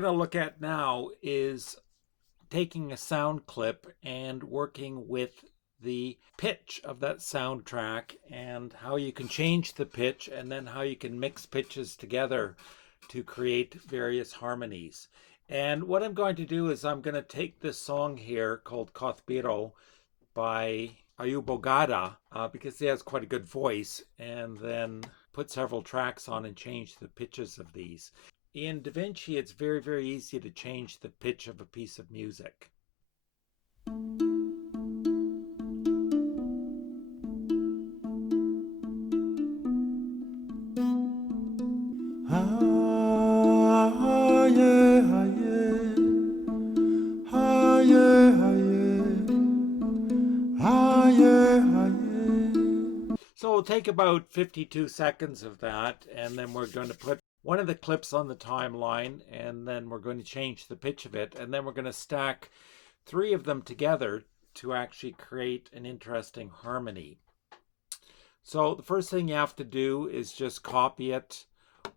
going to look at now is taking a sound clip and working with the pitch of that soundtrack and how you can change the pitch and then how you can mix pitches together to create various harmonies. And what I'm going to do is I'm going to take this song here called Kothbiro by Ayubogada because he has quite a good voice, and then put several tracks on and change the pitches of these. In Davinci, it's very, very easy to change the pitch of a piece of music. So we'll take about 52 seconds of that, and then we're going to put one of the clips on the timeline, and then we're going to change the pitch of it, and then we're going to stack 3 of them together to actually create an interesting harmony. So the first thing you have to do is just copy it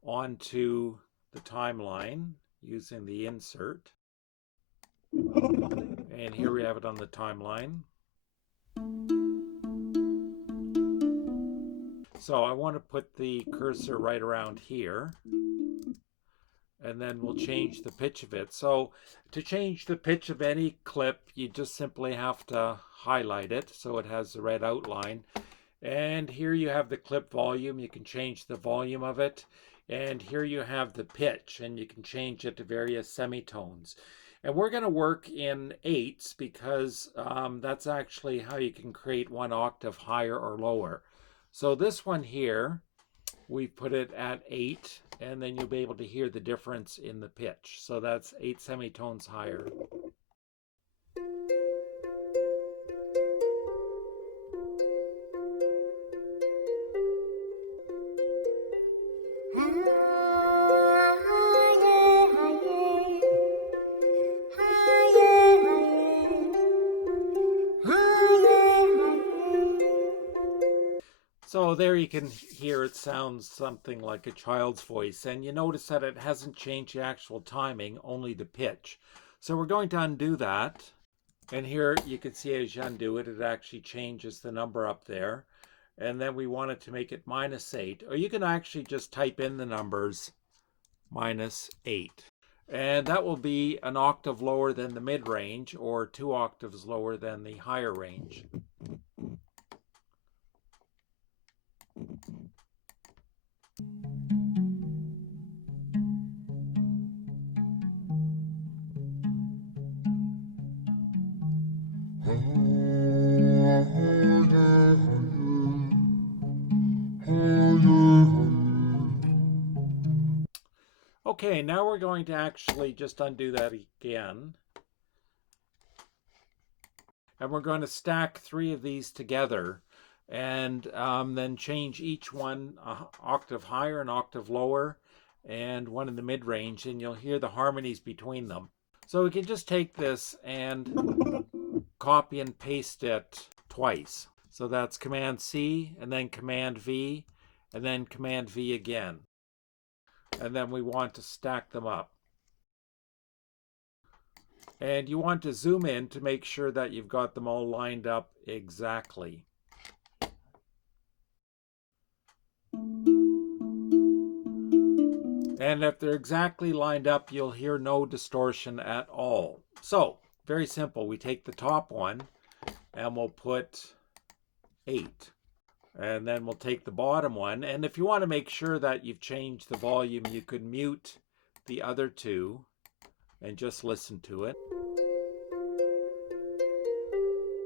onto the timeline using the insert. And here we have it on the timeline. So I want to put the cursor right around here, and then we'll change the pitch of it. So to change the pitch of any clip, you just simply have to highlight it so it has the red outline. And here you have the clip volume. You can change the volume of it. And here you have the pitch, and you can change it to various semitones. And we're going to work in 8ths because that's actually how you can create 1 octave higher or lower. So this one here, we put it at 8, and then you'll be able to hear the difference in the pitch. So that's 8 semitones higher. So there you can hear it sounds something like a child's voice, and you notice that it hasn't changed the actual timing, only the pitch. So we're going to undo that, and here you can see as you undo it, it actually changes the number up there. And then we want it to make it -8, or you can actually just type in the numbers -8. And that will be an octave lower than the mid-range, or 2 octaves lower than the higher range. Okay, now we're going to actually just undo that again. And we're going to stack 3 of these together, and then change each one an octave higher, an octave lower, and one in the mid-range, and you'll hear the harmonies between them. So we can just take this and copy and paste it twice. So that's Command C, and then Command V, and then Command V again. And then we want to stack them up. And you want to zoom in to make sure that you've got them all lined up exactly. And if they're exactly lined up, you'll hear no distortion at all. So, very simple. We take the top one and we'll put 8. And then we'll take the bottom one. And if you want to make sure that you've changed the volume, you could mute the other 2 and just listen to it.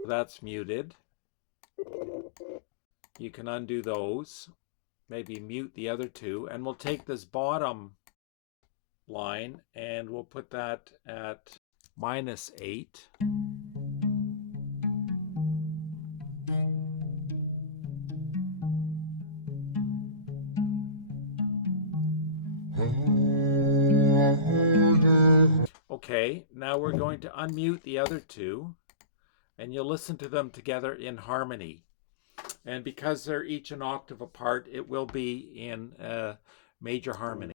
That's muted. You can undo those. Maybe mute the other 2, and we'll take this bottom line and we'll put that at -8. Okay, now we're going to unmute the other 2, and you'll listen to them together in harmony. And because they're each an octave apart, it will be in major harmony.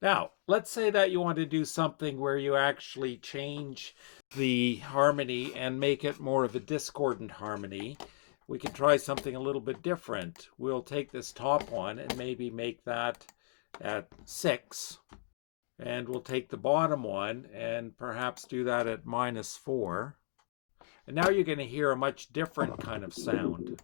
Now, let's say that you want to do something where you actually change the harmony and make it more of a discordant harmony. We can try something a little bit different. We'll take this top one and maybe make that at 6. And we'll take the bottom one and perhaps do that at -4. And now you're going to hear a much different kind of sound.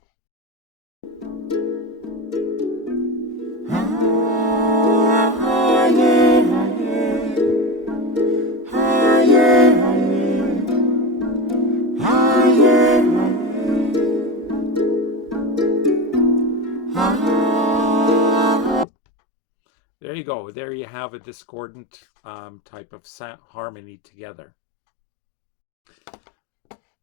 There you go. There you have a discordant type of harmony together.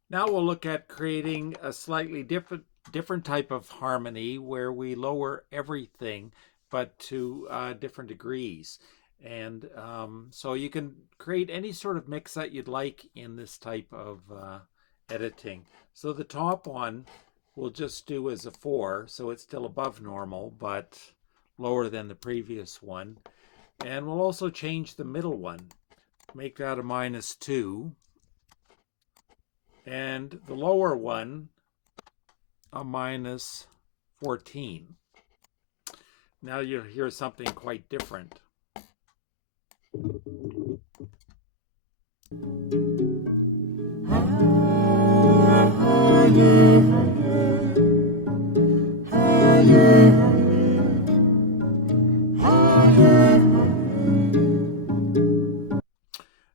Now we'll look at creating a slightly different type of harmony where we lower everything but to different degrees. And so you can create any sort of mix that you'd like in this type of editing. So the top one we'll just do as a 4, so it's still above normal, but lower than the previous one. And we'll also change the middle one, make that a -2. And the lower one, a -14. Now you'll hear something quite different.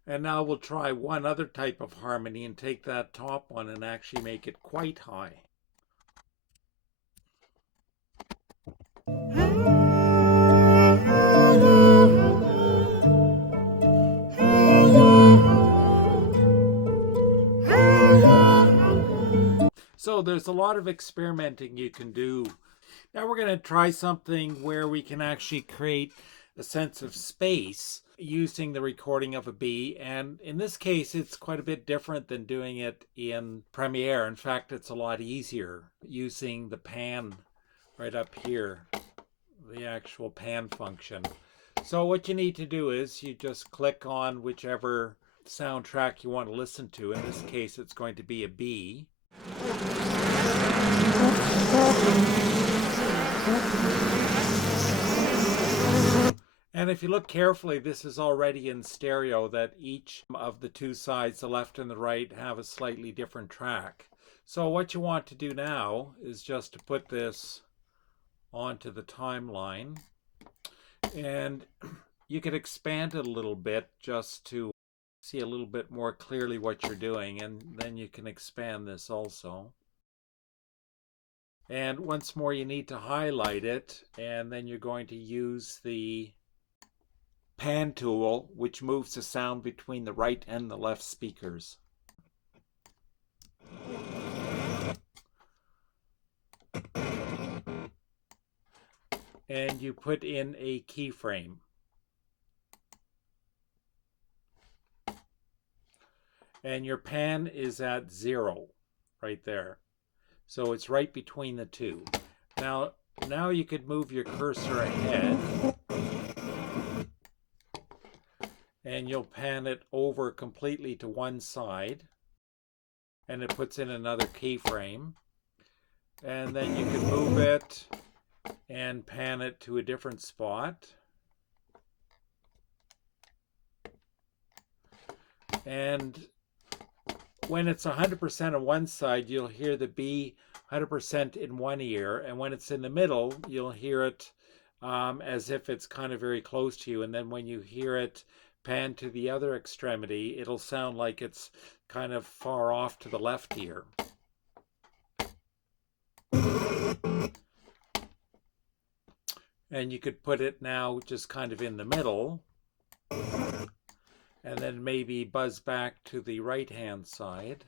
And now we'll try one other type of harmony and take that top one and actually make it quite high. So there's a lot of experimenting you can do. Now we're going to try something where we can actually create a sense of space using the recording of a bee, and in this case it's quite a bit different than doing it in Premiere. In fact, it's a lot easier using the pan right up here, the actual pan function. So what you need to do is you just click on whichever soundtrack you want to listen to. In this case it's going to be a bee. And if you look carefully, this is already in stereo, that each of the two sides, the left and the right, have a slightly different track. So what you want to do now is just to put this onto the timeline, and you can expand it a little bit just to see a little bit more clearly what you're doing, and then you can expand this also. And once more you need to highlight it, and then you're going to use the pan tool, which moves the sound between the right and the left speakers. And you put in a keyframe. And your pan is at 0 right there. So it's right between the two. Now you could move your cursor ahead, and you'll pan it over completely to one side, and it puts in another keyframe. And then you can move it and pan it to a different spot. And when it's 100% on one side, you'll hear the B 100% in one ear, and when it's in the middle, you'll hear it as if it's kind of very close to you. And then when you hear it pan to the other extremity, it'll sound like it's kind of far off to the left ear. And you could put it now just kind of in the middle, and then maybe buzz back to the right hand side,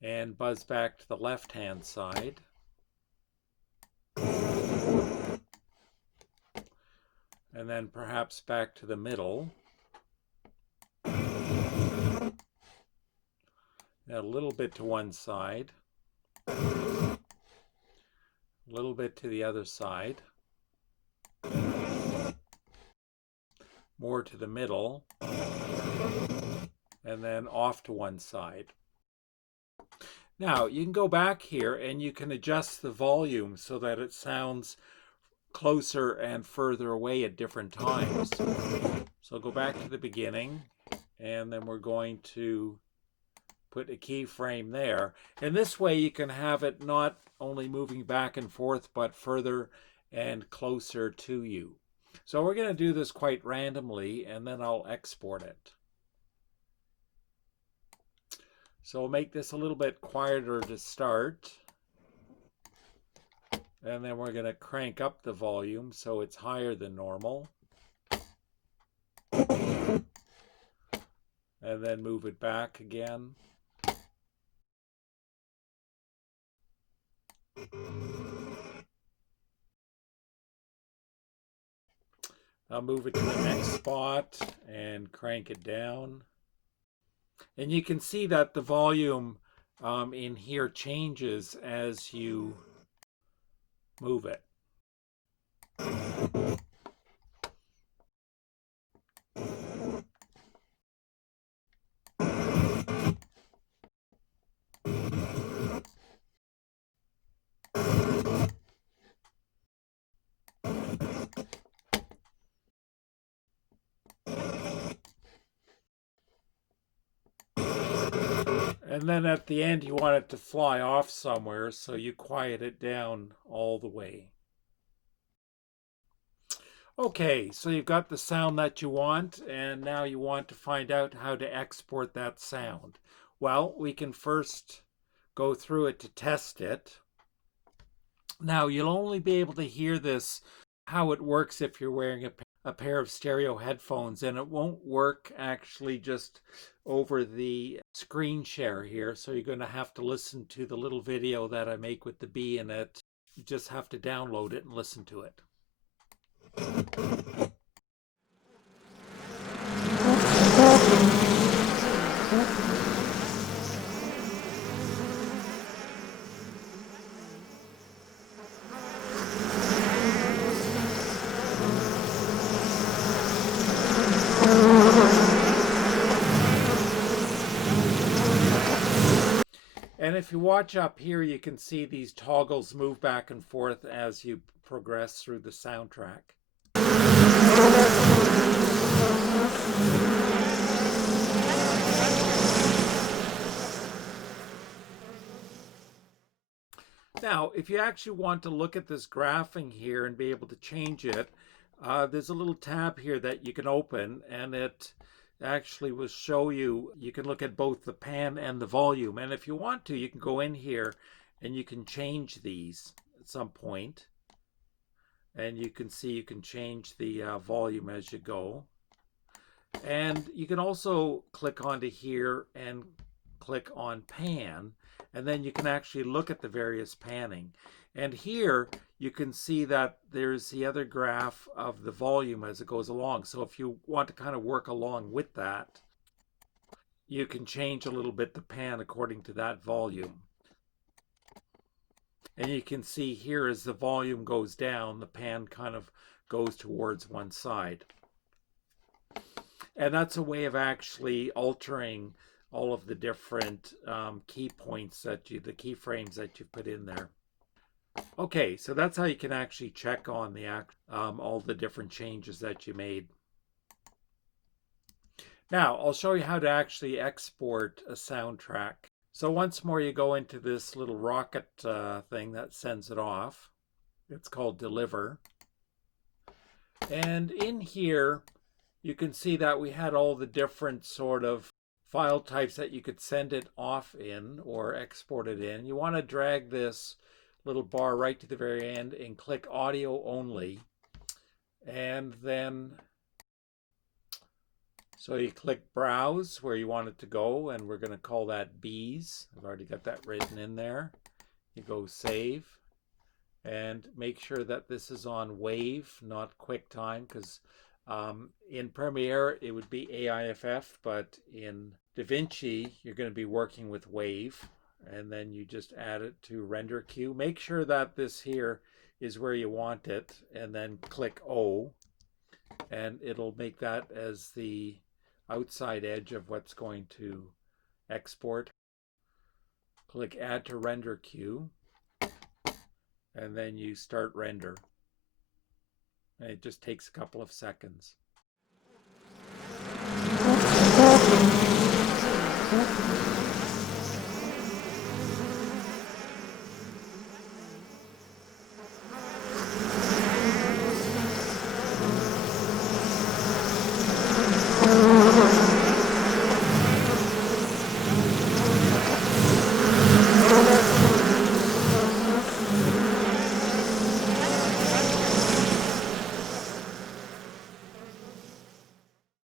and buzz back to the left hand side. and then perhaps back to the middle. A little bit to one side, a little bit to the other side, more to the middle, and then off to one side. Now you can go back here and you can adjust the volume so that it sounds closer and further away at different times. So go back to the beginning, and then we're going to put a keyframe there. And this way you can have it not only moving back and forth, but further and closer to you. So we're going to do this quite randomly, and then I'll export it. So we'll make this a little bit quieter to start. And then we're going to crank up the volume so it's higher than normal. And then move it back again. I'll move it to the next spot and crank it down. And you can see that the volume in here changes as you move it. And then at the end you want it to fly off somewhere, so you quiet it down all the way. Okay, so you've got the sound that you want, and now you want to find out how to export that sound. Well, we can first go through it to test it. Now, you'll only be able to hear this, how it works, if you're wearing a pair of stereo headphones, and it won't work actually just over the screen share here. So you're going to have to listen to the little video that I make with the bee in it. You just have to download it and listen to it. And if you watch up here, you can see these toggles move back and forth as you progress through the soundtrack. Now, if you actually want to look at this graphing here and be able to change it, there's a little tab here that you can open, and it actually will show you, you can look at both the pan and the volume. And if you want to, you can go in here and you can change these at some point. And you can see you can change the volume as you go. And you can also click onto here and click on pan, and then you can actually look at the various panning. And here you can see that there's the other graph of the volume as it goes along. So if you want to kind of work along with that, you can change a little bit the pan according to that volume. And you can see here as the volume goes down, the pan kind of goes towards one side. And that's a way of actually altering all of the different key points that the keyframes that you put in there. Okay, so that's how you can actually check on the all the different changes that you made. Now, I'll show you how to actually export a soundtrack. So once more, you go into this little rocket thing that sends it off. It's called Deliver. And in here, you can see that we had all the different sort of file types that you could send it off in or export it in. You want to drag this little bar right to the very end and click audio only. And then, so you click browse where you want it to go, and we're going to call that bees. I've already got that written in there. You go save, And make sure that this is on wave, not QuickTime, because in Premiere it would be AIFF, but in Davinci you're going to be working with wave, and then you just add it to render queue. Make sure that this here is where you want it, and then click O, and it'll make that as the outside edge of what's going to export. Click add to render queue, and then you start render. And it just takes a couple of seconds.